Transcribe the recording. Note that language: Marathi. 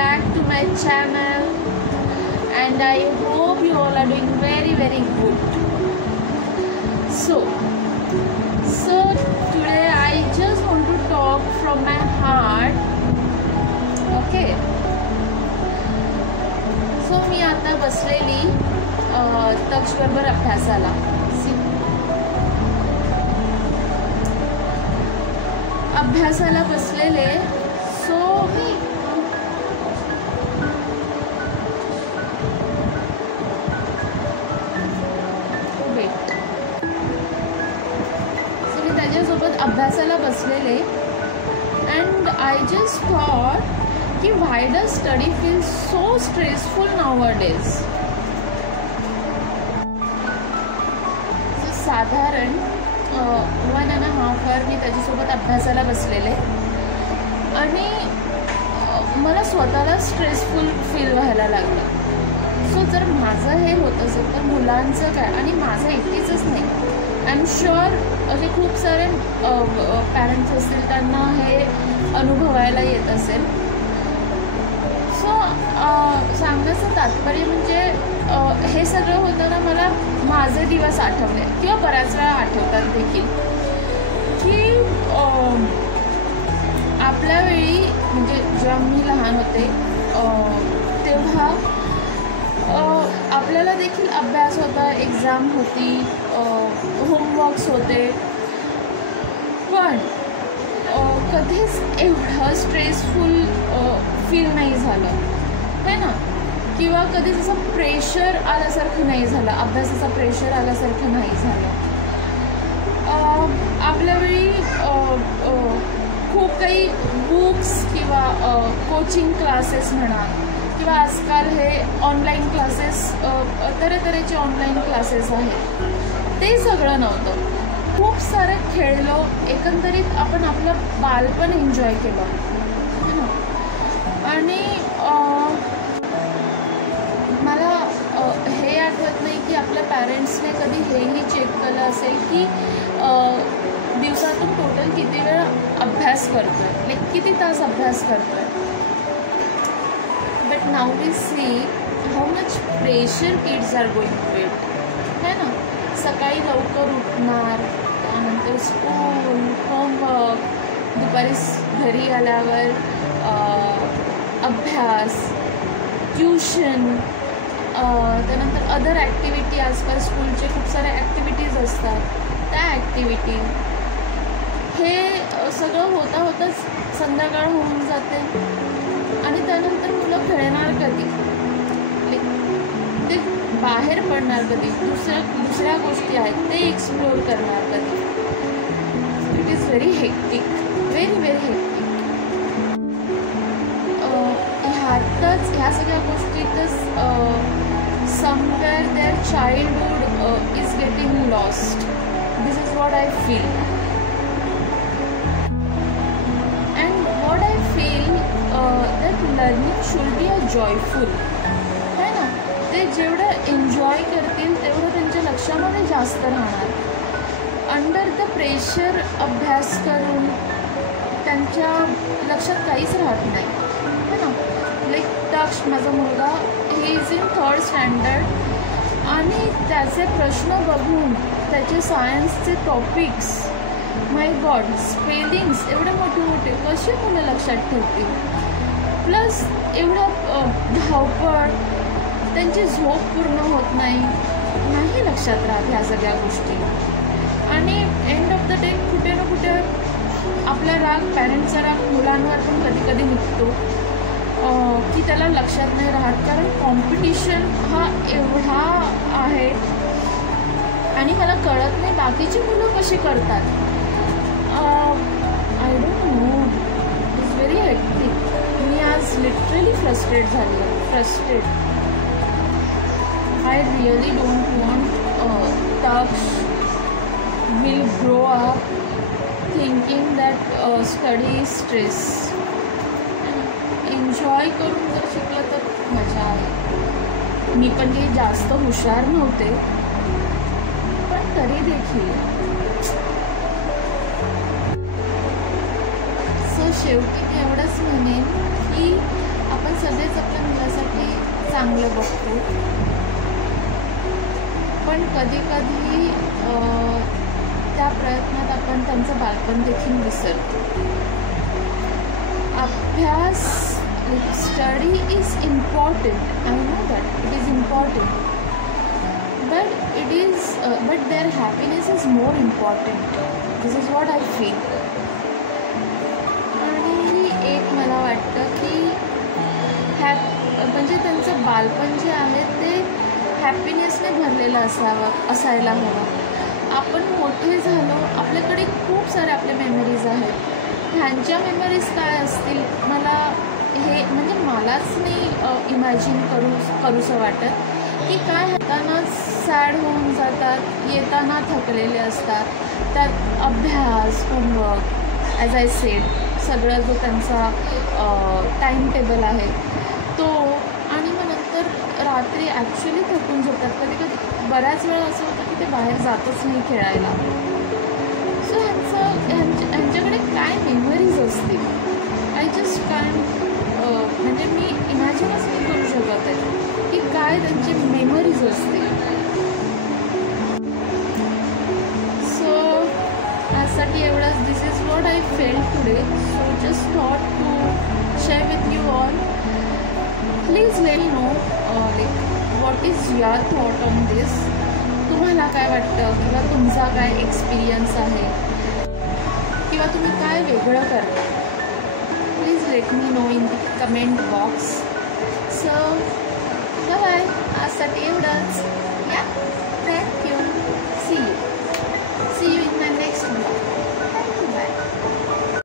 back to my channel, and I hope you all are doing very good. So today I just want to talk from my heart. Okay, so मी आता बसलेली तक्ष बरोबर अभ्यासाला. अभ्यासाला बसलेले. सो मी त्याच्यासोबत अभ्यासाला बसलेले. अँड आय जस्ट थॉट की why does study feel so stressful nowadays. साधारण 1.5 आवर मी त्याच्यासोबत अभ्यासाला बसलेले आणि मला स्वतःला स्ट्रेसफुल फील व्हायला लागलं. सो जर माझं हे होत असेल तर मुलांचं काय, आणि माझं एकटीचंच नाही, आय एम शुअर असे खूप सारे पॅरेंट्स असतील त्यांना हे अनुभवायला येत असेल. सो सांगायचं तात्पर्य म्हणजे हे सगळं होताना मला माझे दिवस आठवले किंवा बऱ्याच वेळा आठवतात देखील की आपल्या वेळी म्हणजे जेव्हा मी लहान होते तेव्हा आपल्याला देखील अभ्यास होता, एक्झाम होती, होमवर्क्स होते, पण कधीच एवढं स्ट्रेसफुल फील नाही झालं है ना, किंवा कधीच असं प्रेशर आल्यासारखं नाही झालं, अभ्यासाचा प्रेशर आल्यासारखं नाही झालं. आपल्या वेळी खूप काही बुक्स किंवा कोचिंग क्लासेस म्हणा, किंवा आजकाल हे ऑनलाईन क्लासेस, तऱ्हेतऱ्हेचे ऑनलाईन क्लासेस आहेत, ते सगळं नव्हतं. खूप सारं खेळलो, एकंदरीत आपण आपलं बालपण एन्जॉय केलं. आणि मला हे आठवत नाही की आपल्या पॅरेंट्सने कधी हेही चेक केलं असेल की दिवसातून टोटल किती वेळ अभ्यास करतो आहे, लाईक किती तास अभ्यास करतो आहे. But now we see how much pressure kids are going to it, है ना. सकाळी लवकर उठणार, त्यानंतर स्कूल, होमवर्क, दुपारी घरी आल्यावर अभ्यास, ट्यूशन, त्यानंतर अदर ॲक्टिव्हिटी. आजकाल स्कूलचे खूप साऱ्या ॲक्टिव्हिटीज असतात, त्या ॲक्टिव्हिटी, हे सगळं होताच संध्याकाळ होऊन जाते. आणि त्यानंतर मुलं खेळणार कधी, ते बाहेर पडणार कधी, दुसऱ्या गोष्टी आहेत ते एक्सप्लोर करणार कधी. It is very hectic, very hectic. ह्या सगळ्या गोष्टीतच somewhere their childhood is getting lost. This is what I feel. And what I feel that learning should be a joyful, है ना. ते जेवढं एन्जॉय करतील तेवढं त्यांच्या लक्षामध्ये जास्त राहणार. अंडर द प्रेशर अभ्यास करून त्यांच्या लक्षात काहीच राहत नाही, है ना. लाईक तक्ष माझा मुलगा, he is in 3rd standard, आणि त्याचे प्रश्न बघून त्याचे सायन्सचे टॉपिक्स, माय गॉड, स्पेलिंग्स एवढे मोठे कसे मुलं लक्षात ठेवतील. प्लस एवढं धावपळ, त्यांची झोप पूर्ण होत नाही लक्षात राहत ह्या सगळ्या गोष्टी. आणि एंड ऑफ द डे कुठे ना कुठे आपला राग, पॅरेंट्सचा राग मुलांवर पण कधी निघतो की त्याला लक्षात नाही राहत, कारण कॉम्पिटिशन हा एवढा आहे. आणि मला कळत नाही बाकीची मुलं कशी करतात. I don't know, it is very hectic. मी आज लिटरली फ्रस्ट्रेट झाली. आय रिअली डोंट वॉन्ट तक्ष will grow up thinking that study is stress. Enjoy करून जर शिकलं तर मजा आहे. मी पण काही जास्त हुशार नव्हते, पण तरी देखील. सो शेवटी मी एवढंच म्हणेन की आपण सगळे चांगलं बघतो, पण कधी कधी त्या प्रयत्नात आपण त्यांचं बालपण देखील विसरतो. अभ्यास, study is important, I know that it is important, but their happiness is more important. This is what I feel. आणि एक मला वाटतं की म्हणजे त्यांचं बालपण जे आहे ते हॅपीनेसने भरलेलं असायला हवं. आपण मोठे झालो, आपल्याकडे खूप सारे आपले मेमरीज आहेत. ह्यांच्या मेमरीज काय असतील मला हे म्हणजे मलाच नाही इमॅजिन करूसं वाटत की काय येताना सॅड होऊन जातात, येताना थकलेले असतात. त्यात अभ्यास, होमवर्क, ॲज आय सेड सगळं जो त्यांचा टाईम टेबल आहे तो, आणि मग नंतर रात्री ॲक्च्युली थकून झोपतात. कधी कधी बऱ्याच वेळा असं होतं की ते बाहेर जातच नाही खेळायला. सो ह्यांच्याकडे काय मेमरीज असतील, आय जस्ट कांट म्हणजे मी इमॅजिनच नाही करू शकत आहे की काय त्यांचे मेमरीज असतील. सो यासाठी एवढंच. This is what I felt today. So just thought to share with you all. Please let me know what is your thought on this. तुम्हाला काय वाटतं किंवा तुमचा काय एक्सपिरियन्स आहे किंवा तुम्ही काय वेगळं करता, please let me know in the comment box. So bye, आजसाठी एवढंच. या, थँक्यू, सी यू.